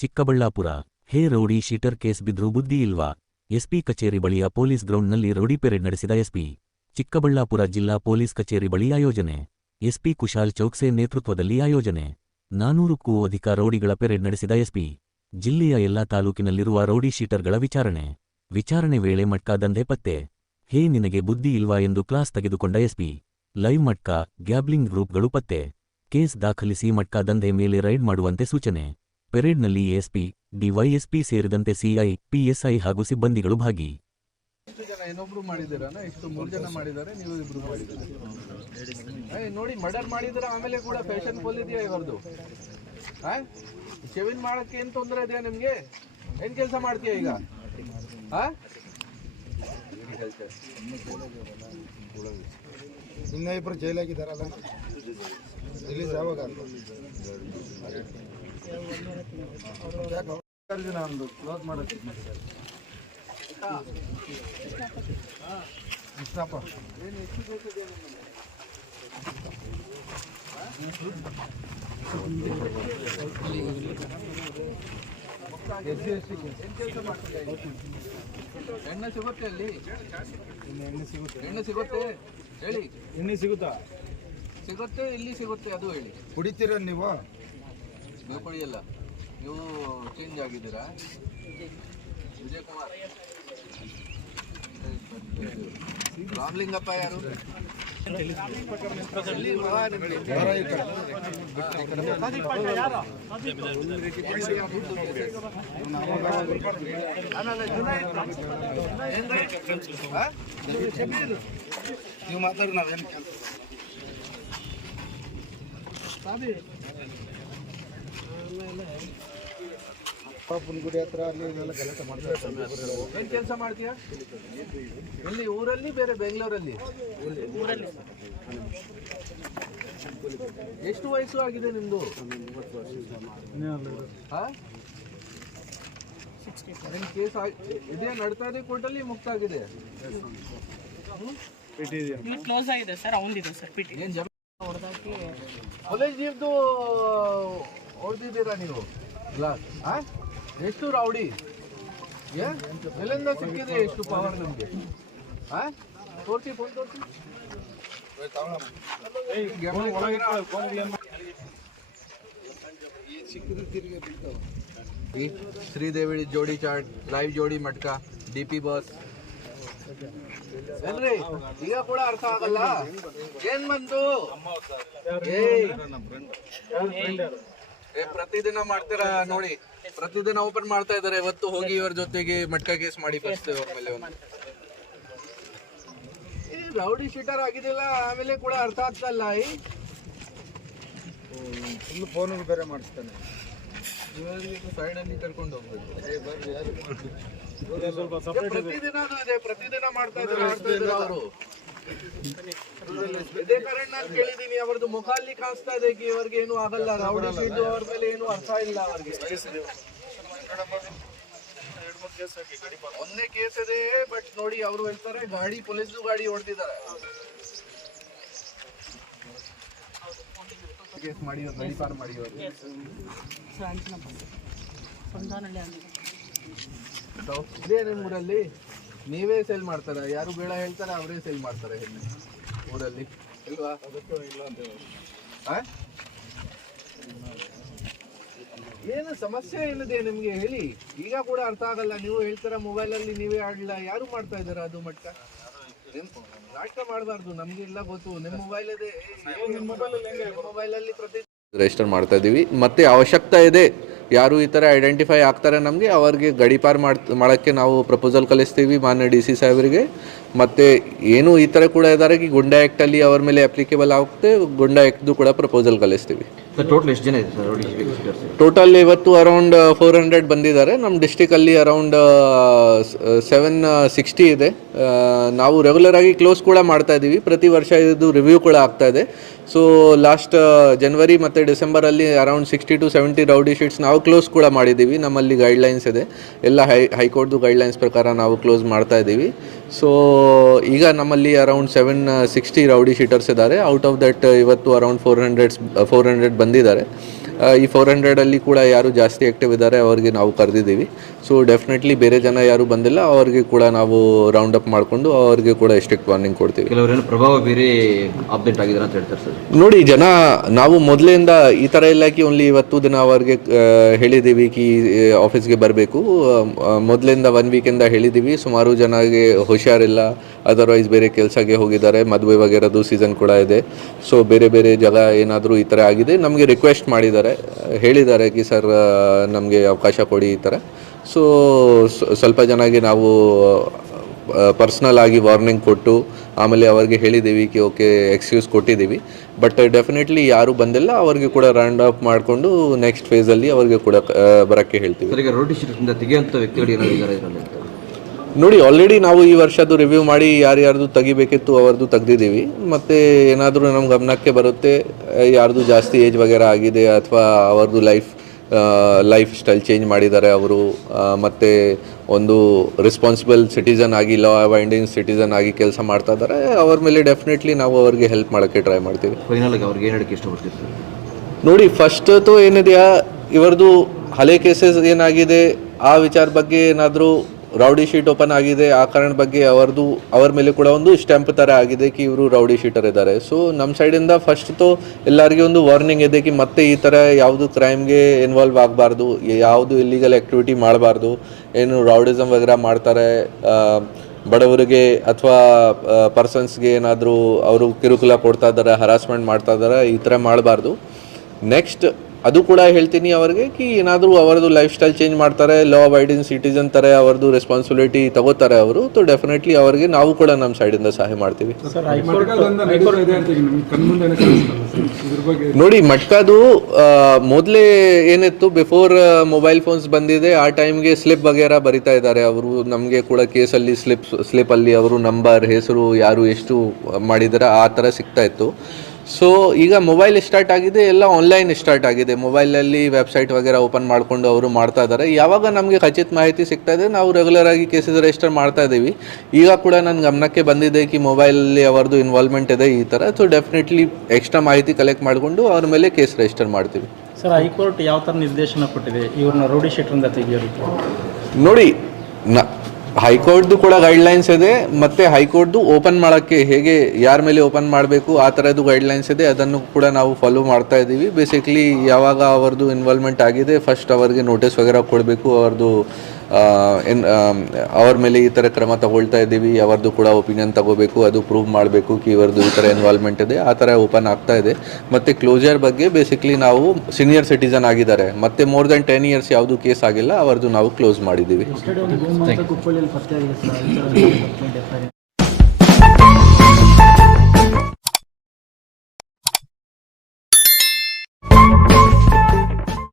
Chikkaballapur. Hey rowdy, sheeter case ಬಿದ್ರೂ ಬುದ್ಧಿ ಇಲ್ವಾ? SP ಕಚೇರಿ ಬಳಿಯ ಪೊಲೀಸ್ ಗ್ರೌಂಡ್ನಲ್ಲಿ ರೌಡಿ ಪೆರೇಡ್ ನಡೆಸಿದ ಎಸ್ಪಿ. ಚಿಕ್ಕಬಳ್ಳಾಪುರ ಜಿಲ್ಲಾ ಪೊಲೀಸ್ ಕಚೇರಿ ಬಳಿ ಆಯೋಜನೆ. ಎಸ್ಪಿ ಕುಶಾಲ್ ಚೌಕ್ಸೆ ನೇತೃತ್ವದಲ್ಲಿ ಆಯೋಜನೆ. ನಾನೂರಕ್ಕೂ ಅಧಿಕ ರೌಡಿಗಳ ಪೆರೇಡ್ ನಡೆಸಿದ ಎಸ್ಪಿ. ಜಿಲ್ಲೆಯ ಎಲ್ಲಾ ತಾಲೂಕಿನಲ್ಲಿರುವ ರೌಡಿ ಶೀಟರ್ಗಳ ವಿಚಾರಣೆ. ವಿಚಾರಣೆ ವೇಳೆ ಮಟ್ಕಾ ದಂಧೆ ಪತ್ತೆ. ಹೇ ನಿನಗೆ ಬುದ್ಧಿ ಇಲ್ವಾ ಎಂದು ಕ್ಲಾಸ್ ತೆಗೆದುಕೊಂಡ ಎಸ್ಪಿ. ಲೈವ್ ಮಟ್ಕಾ ಗ್ಯಾಬ್ಲಿಂಗ್ ಗ್ರೂಪ್ಗಳು ಪತ್ತೆ. ಕೇಸ್ ದಾಖಲಿಸಿ ಮಟ್ಕಾ ದಂಧೆ ಮೇಲೆ ರೈಡ್ ಮಾಡುವಂತೆ ಸೂಚನೆ. ಪೆರೇಡ್ನಲ್ಲಿ ಎಎಸ್ಪಿ ಡಿವೈಎಸ್ಪಿ ಸೇರಿದಂತೆ ಸಿಐ ಪಿಎಸ್ಐ ಹಾಗೂ ಸಿಬ್ಬಂದಿಗಳು ಭಾಗಿ. ಇನ್ನೊಬ್ರು ಮಾಡಿದ್ದೀರನ ಇಷ್ಟು ಮೂರು ಜನ ಮಾಡಿದ್ದಾರೆ ನೀವು ಇಬ್ರು ಮಾಡಿದ್ದೀರ? ಏ ನೋಡಿ ಮರ್ಡರ್ ಮಾಡಿದ್ರೆ ಆಮೇಲೆ ಕೂಡ ಫ್ಯಾಷನ್ ಫುಲ್ ಇದೆಯಾ ಇವರದು ಆ? ಶೆವಿನ್ ಮಾಡಕ್ಕೆ ಏನ್ ತೊಂದರೆ ಇದೆಯಾ ನಿಮಗೆ? ಏನು ಕೆಲಸ ಮಾಡ್ತೀಯ ಈಗ? ಆ? ಇನ್ನ ಇಬ್ರು ಜೈಲಾಗಿದ್ದಾರಲ್ಲ? ರಿಲೀಸ್ ಯಾವಾಗ ಒಂದು ಕ್ಲೋಸ್ ಮಾಡೋದು ಇಷ್ಟಪ್ಪ ಎಸ್ ಎಸ್ ಎಣ್ಣೆ ಸಿಗುತ್ತೆ. ಅಲ್ಲಿ ಎಣ್ಣೆ ಸಿಗುತ್ತೆ. ಎಣ್ಣೆ ಸಿಗುತ್ತೆ ಹೇಳಿ. ಎಣ್ಣೆ ಸಿಗುತ್ತಾ? ಸಿಗುತ್ತೆ ಇಲ್ಲಿ ಸಿಗುತ್ತೆ ಅದು ಹೇಳಿ. ಕುಡಿತೀರ ನೀವು? ಅಲ್ಲ ನೀವು ಚೇಂಜ್ ಆಗಿದ್ದೀರಾ? ವಿಜಯ್ ಕುಮಾರ್ ರಾಮಲಿಂಗಪ್ಪ ಯಾರು. ನೀವು ಮಾತಾಡಿ ನಾವೇನು ಪಾಪನ ಗುಡಿ ಹತ್ರ ಅಲ್ಲಿ ಇದೆಲ್ಲ ಗಲಾಟೆ ಮಾಡ್ತಾರೆ ಏನ್ ಕೆಲಸ ಮಾಡ್ತೀಯಾ? ಎಲ್ಲಿ ಊರಲ್ಲಿ ಬೇರೆ ಬೆಂಗಳೂರಲ್ಲಿ? ಎಷ್ಟು ವಯಸ್ಸು ಆಗಿದೆ ನಿಮ್ದು? ಹಾಂ? ಕೇಸ್ ಇದೇ ನಡ್ತಾ ಇದೆ ಕೋರ್ಟಲ್ಲಿ ಮುಕ್ತ ಆಗಿದೆ. ಇಲ್ಲಿ ಕ್ಲೋಸ್ ಆಗಿದೆ ಸರ್ ಅವನಿದೆ ಸರ್ ಪಿಟಿ ಏನ್ ಕಾಲೇಜ್ ಜೀವ್ದು ಹೊಡೆದಿದ್ದೀರಾ ನೀವು ಗ್ಲಾಸ್ ಆ? ಎಷ್ಟು ರೌಡಿ ಏ? ಎಲ್ಲಿಂದ ಸಿಕ್ಕಿದೆ ಎಷ್ಟು ಪವರ್ ನಿಮ್ಗೆ ಆ? ತೋರ್ಸಿ ಫೋನ್ ತೋರ್ಸಿ ಈ ಶ್ರೀದೇವಿ ಜೋಡಿ ಚಾಟ್ ಲೈವ್ ಜೋಡಿ ಮಟ್ಕ ಡಿ ಪಿ ಬಾಸ್ ಏನ್ರಿ ಈಗ ಕೂಡ ಅರ್ಥ ಆಗಲ್ಲ ಏನ್ ಬಂತು ಏಯ್. ಏ, ಪ್ರತಿದಿನ ಮಾಡ್ತೀರಾ ನೋಡಿ. ಪ್ರತಿದಿನ ಓಪನ್ ಮಾಡ್ತಾ ಇದಾರೆ ಇವತ್ತು ಹೋಗಿ ಇವ್ರ ಜೊತೆಗೆ ಮಟ್ಕಾ ಕೇಸ್ ಮಾಡಿ ಫಸ್ಟ್ ಅವ್ರ ಮೇಲೆ ಒಂದು. ಈ ರೌಡಿ ಶೀಟರ್ ಆಗಿದಿಲ್ಲ ಆಮೇಲೆ ಕೂಡ ಅರ್ಥ ಆಗ್ತಲ್ಲ ಈ ಫುಲ್ ಫೋನಿಗೆ ಬೇರೆ ಮಾಡಿಸ್ತಾನೆ. ಸೈಡ್ ಅಲ್ಲಿ ಕರ್ಕೊಂಡು ಹೋಗ್ಬೇಕು. ಪ್ರತಿದಿನ ಪ್ರತಿದಿನ ಮಾಡ್ತಾ ಇದ್ದಾರೆ ಅವರು. ಇದೇ ಕಾರಣ ನಾನು ಕೇಳಿದೀನಿ ಅವ್ರದ್ದು ಮುಖ ಅಲ್ಲಿ ಕಾಣಿಸ್ತಾ ಇದೆ ಅವರಿಗೆ ಇವ್ರಿಗೆ ಏನು ಆಗಲ್ಲ. ರೌಡಿ ಶೀಟು ಅವ್ರ ಮೇಲೆ ಏನು ಅರ್ಥ ಇಲ್ಲ ಅವ್ರಿಗೆ. ಒಂದೇ ಕೇಸ್ ಇದೆ ಬಟ್ ನೋಡಿ ಅವರು ಹೇಳ್ತಾರೆ ಗಾಡಿ ಪೊಲೀಸ್ ಗಾಡಿ ಹೊಡೆದಿದ್ದಾರೆ. ಕೇಸ್ ಮಾಡಿ ಅವ್ರು ಗಾಡಿ ಪಾರ್ ಮಾಡಿ ಅವರು ಸರ್ ಅಂಜನಪ್ಪ ಸಂಧಾನಹಳ್ಳಿ ಅಂಜನ ಇದೇ ನಿಮ್ಮ ಊರಲ್ಲಿ ನೀವೇ ಸೇಲ್ ಮಾಡ್ತಾರ. ಯಾರು ಬೇಡ ಹೇಳ್ತಾರೆ ಅವರೇ ಸೇಲ್ ಮಾಡ್ತಾರೆ ಹೆಣ್ಣು ಊರಲ್ಲಿ. ಇಲ್ವಾ? ಆ? ಏನು ಸಮಸ್ಯೆ ಏನಿದೆ ನಿಮ್ಗೆ ಹೇಳಿ. ಈಗ ಕೂಡ ಅರ್ಥ ಆಗಲ್ಲ. ನೀವು ಹೇಳ್ತಾರ ಮೊಬೈಲ್ ಅಲ್ಲಿ ನೀವೇ ಆಡ್ಲಿಲ್ಲ. ಯಾರು ಮಾಡ್ತಾ ಇದಾರ ಅದು ಮಟ್ಟ? ನಿಮ್ ನಾಟಕ ಮಾಡಬಾರ್ದು. ನಮ್ಗೆ ಇಲ್ಲ ಗೊತ್ತು. ನಿಮ್ಮ ಮೊಬೈಲ್ ಇದೆ ಮೊಬೈಲ್ ಅಲ್ಲಿ ಪ್ರತಿ ರಿಜಿಸ್ಟರ್ ಮಾಡ್ತಾ ಇದ್ದೀವಿ. ಮತ್ತೆ ಅವಶ್ಯಕತೆ ಇದೆ. ಯಾರು ಈ ಥರ ಐಡೆಂಟಿಫೈ ಆಗ್ತಾರೆ ನಮಗೆ, ಅವ್ರಿಗೆ ಗಡಿಪಾರು ಮಾಡ್ ಮಾಡೋಕ್ಕೆ ನಾವು ಪ್ರಪೋಸಲ್ ಕಳಿಸ್ತೀವಿ ಮಾನ್ಯ ಡಿ ಸಿ ಸಾಹೇಬರಿಗೆ. ಮತ್ತು ಏನು ಈ ಥರ ಕೂಡ ಇದ್ದಾರೆ ಈ ಗುಂಡಾ ಅಲ್ಲಿ ಅವರ ಮೇಲೆ ಅಪ್ಲಿಕೇಬಲ್ ಆಗುತ್ತೆ ಗುಂಡಾ ಆ್ಯಕ್ಟ್ದು ಕೂಡ ಪ್ರಪೋಸಲ್ ಕಳಿಸ್ತೀವಿ. ಸರ್ ಟೋಟಲ್ ಎಷ್ಟು ಜನ ಇದೆ ಸರ್? ರೌಡಿ ಟೋಟಲ್ ಇವತ್ತು ಅರೌಂಡ್ ಫೋರ್ ಹಂಡ್ರೆಡ್ ಬಂದಿದ್ದಾರೆ. ನಮ್ಮ ಡಿಸ್ಟಿಕಲ್ಲಿ ಅರೌಂಡ್ ಸೆವೆನ್ ಸಿಕ್ಸ್ಟಿ ಇದೆ. ನಾವು ರೆಗ್ಯುಲರ್ ಆಗಿ ಕ್ಲೋಸ್ ಕೂಡ ಮಾಡ್ತಾ ಇದ್ದೀವಿ. ಪ್ರತಿ ವರ್ಷ ಇದು ರಿವ್ಯೂ ಕೂಡ ಆಗ್ತಾ ಇದೆ. ಸೊ ಲಾಸ್ಟ್ ಜನವರಿ ಮತ್ತು ಡಿಸೆಂಬರಲ್ಲಿ around sixty to seventy rowdy sheets ನಾವು ಕ್ಲೋಸ್ ಕೂಡ ಮಾಡಿದ್ದೀವಿ. ನಮ್ಮಲ್ಲಿ ಗೈಡ್ಲೈನ್ಸ್ ಇದೆ. ಎಲ್ಲ ಹೈ ಹೈಕೋರ್ಟ್ದು ಗೈಡ್ಲೈನ್ಸ್ ಪ್ರಕಾರ ನಾವು ಕ್ಲೋಸ್ ಮಾಡ್ತಾ ಇದ್ದೀವಿ. ಸೊ ಈಗ ನಮ್ಮಲ್ಲಿ around seven sixty rowdy sheeters ಇದ್ದಾರೆ ಔಟ್ ಆಫ್ ದಟ್ ಇವತ್ತು around four hundreds four hundred ಬಂದಿದ್ದಾರೆ. ಈ ಫೋರ್ ಹಂಡ್ರೆಡಲ್ಲಿ ಕೂಡ ಯಾರು ಜಾಸ್ತಿ ಆ್ಯಕ್ಟಿವ್ ಇದ್ದಾರೆ ಅವ್ರಿಗೆ ನಾವು ಕರೆದಿದ್ದೀವಿ. ಸೊ ಡೆಫಿನೆಟ್ಲಿ ಬೇರೆ ಜನ ಯಾರು ಬಂದಿಲ್ಲ ಅವ್ರಿಗೆ ಕೂಡ ನಾವು ರೌಂಡ್ ಅಪ್ ಮಾಡಿಕೊಂಡು ಅವ್ರಿಗೆ ಕೂಡ ಸ್ಟ್ರಿಕ್ಟ್ ವಾರ್ನಿಂಗ್ ಕೊಡ್ತೀವಿ. ಕೆಲವರೇನು ಪ್ರಭಾವ ಬೇರೆ ಅಪ್ಡೇಟ್ ಆಗಿದೆ ಅಂತ ಹೇಳ್ತಾರೆ ಸರ್. ನೋಡಿ ಜನ ನಾವು ಮೊದಲಿಂದ ಈ ಥರ ಇಲ್ಲಾಕಿ ಓನ್ಲಿ ಇವತ್ತು ದಿನ ಅವ್ರಿಗೆ ಹೇಳಿದ್ದೀವಿ ಕಿ ಆಫೀಸ್ಗೆ ಬರಬೇಕು. ಮೊದಲಿಂದ ಒನ್ ವೀಕಿಂದ ಹೇಳಿದ್ದೀವಿ ಸುಮಾರು ಜನಗೆ ಹುಷಾರಿಲ್ಲ. ಅದರ್ವೈಸ್ ಬೇರೆ ಕೆಲಸಕ್ಕೆ ಹೋಗಿದ್ದಾರೆ. ಮದುವೆ ವಗೇರದು ಸೀಸನ್ ಕೂಡ ಇದೆ. ಸೊ ಬೇರೆ ಬೇರೆ ಜಾಗ ಏನಾದರೂ ಈ ಥರ ಆಗಿದೆ ನಮಗೆ ರಿಕ್ವೆಸ್ಟ್ ಮಾಡಿದ್ದಾರೆ. ಹೇಳಿದ್ದಾರೆ. ಕಿ ಸರ್ ನಮಗೆ ಅವಕಾಶ ಕೊಡಿ ಈ ಥರ. ಸೊ, ಸ್ವಲ್ಪ ಜನಗೆ ನಾವು ಪರ್ಸ್ನಲ್ ಆಗಿ ವಾರ್ನಿಂಗ್ ಕೊಟ್ಟು, ಆಮೇಲೆ ಅವ್ರಿಗೆ ಹೇಳಿದ್ದೀವಿ ಕಿ, ಓಕೆ, ಎಕ್ಸ್ಕ್ಯೂಸ್ ಕೊಟ್ಟಿದ್ದೀವಿ. ಬಟ್ ಡೆಫಿನೆಟ್ಲಿ ಯಾರು ಬಂದಿಲ್ಲ, ಅವ್ರಿಗೆ ಕೂಡ ರೌಂಡ್ ಅಪ್ ಮಾಡಿಕೊಂಡು ನೆಕ್ಸ್ಟ್ ಫೇಸಲ್ಲಿ ಅವ್ರಿಗೆ ಕೂಡ ಬರೋಕ್ಕೆ ಹೇಳ್ತೀವಿ. ನೋಡಿ ಆಲ್ರೆಡಿ ನಾವು ಈ ವರ್ಷದ್ದು ರಿವ್ಯೂ ಮಾಡಿ ಯಾರ್ಯಾರ್ದು ತೆಗಿಬೇಕಿತ್ತು ಅವ್ರದ್ದು ತೆಗ್ದಿದ್ದೀವಿ. ಮತ್ತು ಏನಾದರೂ ನಮ್ಮ ಗಮನಕ್ಕೆ ಬರುತ್ತೆ ಯಾರ್ದು ಜಾಸ್ತಿ ಏಜ್ ವಗೇರ ಆಗಿದೆ ಅಥವಾ ಅವ್ರದ್ದು ಲೈಫ್ ಲೈಫ್ ಸ್ಟೈಲ್ ಚೇಂಜ್ ಮಾಡಿದ್ದಾರೆ ಅವರು ಮತ್ತು ಒಂದು ರೆಸ್ಪಾನ್ಸಿಬಲ್ ಸಿಟಿಸನ್ ಆಗಿ ಲಾ ಬೈಂಡಿಂಗ್ ಸಿಟಿಸನ್ ಆಗಿ ಕೆಲಸ ಮಾಡ್ತಾ ಇದ್ದಾರೆ ಅವ್ರ ಮೇಲೆ ಡೆಫಿನೆಟ್ಲಿ ನಾವು ಅವ್ರಿಗೆ ಹೆಲ್ಪ್ ಮಾಡೋಕ್ಕೆ ಟ್ರೈ ಮಾಡ್ತೀವಿ. ಅವ್ರಿಗೆ ಏನು ಹೇಳಕ್ಕೆ ಇಷ್ಟಪಡ್ತೀವಿ ನೋಡಿ ಫಸ್ಟ್ ತೋ ಏನಿದೆಯಾ ಇವರದು ಹಳೆ ಕೇಸಸ್ ಏನಾಗಿದೆ ಆ ವಿಚಾರ ಬಗ್ಗೆ ಏನಾದರೂ ರೌಡಿ ಶೀಟ್ ಓಪನ್ ಆಗಿದೆ, ಆ ಕಾರಣ ಬಗ್ಗೆ ಅವರದು, ಅವ್ರ ಮೇಲೆ ಕೂಡ ಒಂದು ಸ್ಟ್ಯಾಂಪ್ ಥರ ಆಗಿದೆ ಕಿ ಇವರು ರೌಡಿ ಶೀಟರ್ ಇದ್ದಾರೆ. ಸೊ ನಮ್ಮ ಸೈಡಿಂದ ಫಸ್ಟ್ ತೋ ಎಲ್ಲರಿಗೆ ಒಂದು ವಾರ್ನಿಂಗ್ ಇದೆ ಕಿ ಮತ್ತೆ ಈ ಥರ ಯಾವುದು ಕ್ರೈಮ್ಗೆ ಇನ್ವಾಲ್ವ್ ಆಗಬಾರ್ದು, ಯಾವುದು ಇಲ್ಲಿಗಲ್ ಆ್ಯಕ್ಟಿವಿಟಿ ಮಾಡಬಾರ್ದು, ಏನು ರೌಡಿಸಮ್ ವಗೇರ ಮಾಡ್ತಾರೆ ಬಡವರಿಗೆ ಅಥವಾ ಪರ್ಸನ್ಸ್ಗೆ ಏನಾದರೂ ಅವರು ಕಿರುಕುಲ ಕೊಡ್ತಾ ಇದ್ದಾರೆ ಹರಾಸ್ಮೆಂಟ್ ಮಾಡ್ತಾ ಇದ್ದಾರೆ, ಈ ಥರ ಮಾಡಬಾರ್ದು. ನೆಕ್ಸ್ಟ್ ಅದು ಕೂಡ ಹೇಳ್ತೀನಿ ಅವರಿಗೆ ಕಿ ಏನಾದರೂ ಅವರದು ಲೈಫ್ ಸ್ಟೈಲ್ ಚೇಂಜ್ ಮಾಡ್ತಾರೆ ಲಾ ಅಬೈಡಿಂಗ್ ಸಿಟಿಸನ್ ಥರ ಅವ್ರದ್ದು ರೆಸ್ಪಾನ್ಸಿಬಿಲಿಟಿ ತಗೋತಾರೆ ಅವರು ಸೊ ಡೆಫಿನೆಟ್ಲಿ ಅವರಿಗೆ ನಾವು ಕೂಡ ನಮ್ಮ ಸೈಡಿಂದ ಸಹಾಯ ಮಾಡ್ತೀವಿ. ನೋಡಿ ಮಟ್ಕಾದು ಮೊದಲೇ ಏನಿತ್ತು ಬಿಫೋರ್ ಮೊಬೈಲ್ ಫೋನ್ಸ್ ಬಂದಿದೆ ಆ ಟೈಮ್ಗೆ ಸ್ಲಿಪ್ ವಗೇರಾ ಬರಿತಾ ಇದ್ದಾರೆ ಅವರು. ನಮಗೆ ಕೂಡ ಕೇಸಲ್ಲಿ ಸ್ಲಿಪ್ ಸ್ಲಿಪ್ ಅಲ್ಲಿ ಅವರು ನಂಬರ್ ಹೆಸರು ಯಾರು ಎಷ್ಟು ಮಾಡಿದಾರೆ ಆ ಥರ ಸಿಗ್ತಾ ಇತ್ತು. ಸೊ ಈಗ ಮೊಬೈಲ್ ಸ್ಟಾರ್ಟ್ ಆಗಿದೆ ಎಲ್ಲ ಆನ್ಲೈನ್ ಸ್ಟಾರ್ಟ್ ಆಗಿದೆ. ಮೊಬೈಲಲ್ಲಿ ವೆಬ್ಸೈಟ್ ವಗೇರ ಓಪನ್ ಮಾಡಿಕೊಂಡು ಅವರು ಮಾಡ್ತಾ ಇದ್ದಾರೆ ಯಾವಾಗ ನಮಗೆ ಖಚಿತ ಮಾಹಿತಿ ಸಿಗ್ತಾ ಇದೆ ನಾವು ರೆಗ್ಯುಲರ್ ಆಗಿ ಕೇಸಸ್ ರಿಜಿಸ್ಟರ್ ಮಾಡ್ತಾ ಇದ್ದೀವಿ. ಈಗ ಕೂಡ ನನ್ನ ಗಮನಕ್ಕೆ ಬಂದಿದೆ ಕಿ ಮೊಬೈಲಲ್ಲಿ ಅವರದು ಇನ್ವಾಲ್ವ್ಮೆಂಟ್ ಇದೆ ಈ ಥರ ಸೊ ಡೆಫಿನೆಟ್ಲಿ ಎಕ್ಸ್ಟ್ರಾ ಮಾಹಿತಿ ಕಲೆಕ್ಟ್ ಮಾಡಿಕೊಂಡು ಅವ್ರ ಮೇಲೆ ಕೇಸ್ ರಿಜಿಸ್ಟರ್ ಮಾಡ್ತೀವಿ. ಸರ್ ಹೈಕೋರ್ಟ್ ಯಾವ ಥರ ನಿರ್ದೇಶನ ಕೊಟ್ಟಿದೆ? ಇವ್ರನ್ನ ರೌಡಿ ಶೆಟ್ರಿಂದ ತೆಗೆಯೋದಕ್ಕೆ. ನೋಡಿ ಹೈಕೋರ್ಟ್ದು ಕೂಡ ಗೈಡ್ಲೈನ್ಸ್ ಇದೆ, ಮತ್ತೆ ಹೈಕೋರ್ಟ್ದು ಓಪನ್ ಮಾಡೋಕ್ಕೆ ಹೇಗೆ, ಯಾರ ಮೇಲೆ ಓಪನ್ ಮಾಡಬೇಕು, ಆ ಥರದ್ದು ಗೈಡ್ಲೈನ್ಸ್ ಇದೆ, ಅದನ್ನು ಕೂಡ ನಾವು ಫಾಲೋ ಮಾಡ್ತಾ ಇದ್ದೀವಿ. ಬೇಸಿಕ್ಲಿ ಯಾವಾಗ ಅವರದು ಇನ್ವಾಲ್ವ್ಮೆಂಟ್ ಆಗಿದೆ ಫಸ್ಟ್ ಅವರಿಗೆ ನೋಟಿಸ್ ವಗೇರ ಕೊಡಬೇಕು, ಅವ್ರದ್ದು ಏನ್ ಅವ್ರ ಮೇಲೆ ಈ ಥರ ಕ್ರಮ ತಗೊಳ್ತಾ ಇದ್ದೀವಿ ಅವ್ರದ್ದು ಕೂಡ ಒಪಿನಿಯನ್ ತಗೋಬೇಕು ಅದು ಪ್ರೂವ್ ಮಾಡಬೇಕು ಕಿ ಇವರದ್ದು ಈ ಥರ ಇನ್ವಾಲ್ವ್ಮೆಂಟ್ ಇದೆ ಆ ಥರ ಓಪನ್ ಆಗ್ತಾ ಇದೆ. ಮತ್ತು ಕ್ಲೋಜರ್ ಬಗ್ಗೆ ಬೇಸಿಕ್ಲಿ ನಾವು ಸೀನಿಯರ್ ಸಿಟಿಸನ್ ಆಗಿದ್ದಾರೆ. ಮತ್ತೆ ಮೋರ್ ದೆನ್ ಟೆನ್ ಇಯರ್ಸ್ ಯಾವುದು ಕೇಸ್ ಆಗಿಲ್ಲ ಅವರದ್ದು ನಾವು ಕ್ಲೋಸ್ ಮಾಡಿದ್ದೀವಿ.